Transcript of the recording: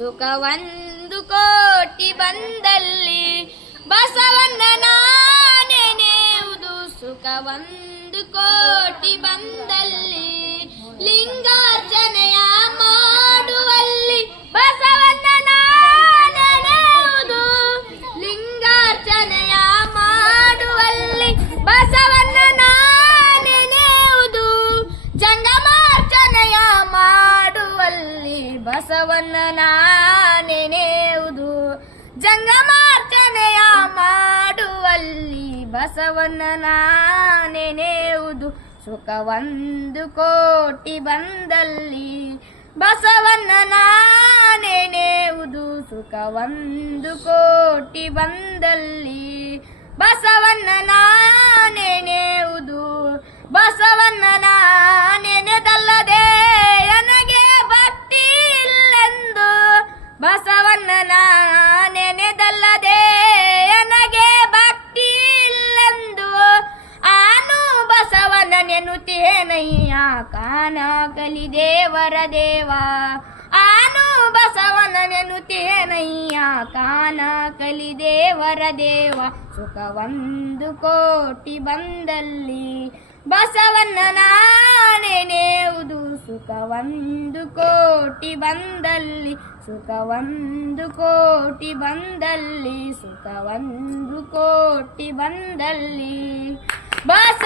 ಸುಖ ಒಂದು ಕೋಟಿ ಬಂದಲ್ಲಿ ಬಸವಣ್ಣ ನೆನೆಯುವುದು ಸುಖ ಒಂದು ಕೋಟಿ ಬಂದಲ್ಲಿ ಲಿಂಗಾರ್ಚನೆಯ ಮಾಡುವಲ್ಲಿ ಬಸವಣ್ಣ ನೆನೆಯುವುದು ಲಿಂಗಾರ್ಚನೆಯ ಮಾಡುವಲ್ಲಿ ಬಸವಣ್ಣ ನೆನೆಯುವುದು ಜಂಗಮಾರ್ಚನೆಯ ಮಾಡುವಲ್ಲಿ ಬಸವಣ್ಣನ ನೆನೆಯುವುದು ಜಂಗಮಾರ್ಚನೆಯ ಮಾಡುವಲ್ಲಿ ಬಸವಣ್ಣನ ನೆನೆಯುವುದು ಸುಖ ಒಂದು ಕೋಟಿ ಬಂದಲ್ಲಿ ಬಸವಣ್ಣನ ನೆನೆಯುವುದು ಸುಖ ಒಂದು ಕೋಟಿ ಬಂದಲ್ಲಿ ಬಸವಣ್ಣನ ನೆನೆಯುವುದು ಬಸವಣ್ಣನ ನೆನೆದಲ್ಲದೆ ನನಗೆ ಭಕ್ತಿ ಇಲ್ಲೆಂದು ಬಸವಣ್ಣನ ನೆನೆದಲ್ಲದೆ ನನಗೆ ಭಕ್ತಿ ಇಲ್ಲೆಂದು ಆನು ಬಸವನ ನೆನುತ್ತೇನಯ್ಯ ಕಾನ ಕಲಿ ದೇವರ ದೇವ ಆನು ಬಸವನ ನೆನುತ್ತೇನಯ್ಯ ಕಾನ ಕಲಿ ದೇವರ ದೇವ ಸುಖ ಒಂದು ಕೋಟಿ ಬಂದಲ್ಲಿ ಬಸವಣ್ಣನ ನೆನೆಯುವುದು ಸುಖ ಒಂದು ಕೋಟಿ ಬಂದಲ್ಲಿ ಸುಖ ಒಂದು ಕೋಟಿ ಬಂದಲ್ಲಿ ಸುಖ ಒಂದು ಕೋಟಿ ಬಂದಲ್ಲಿ ಬಸ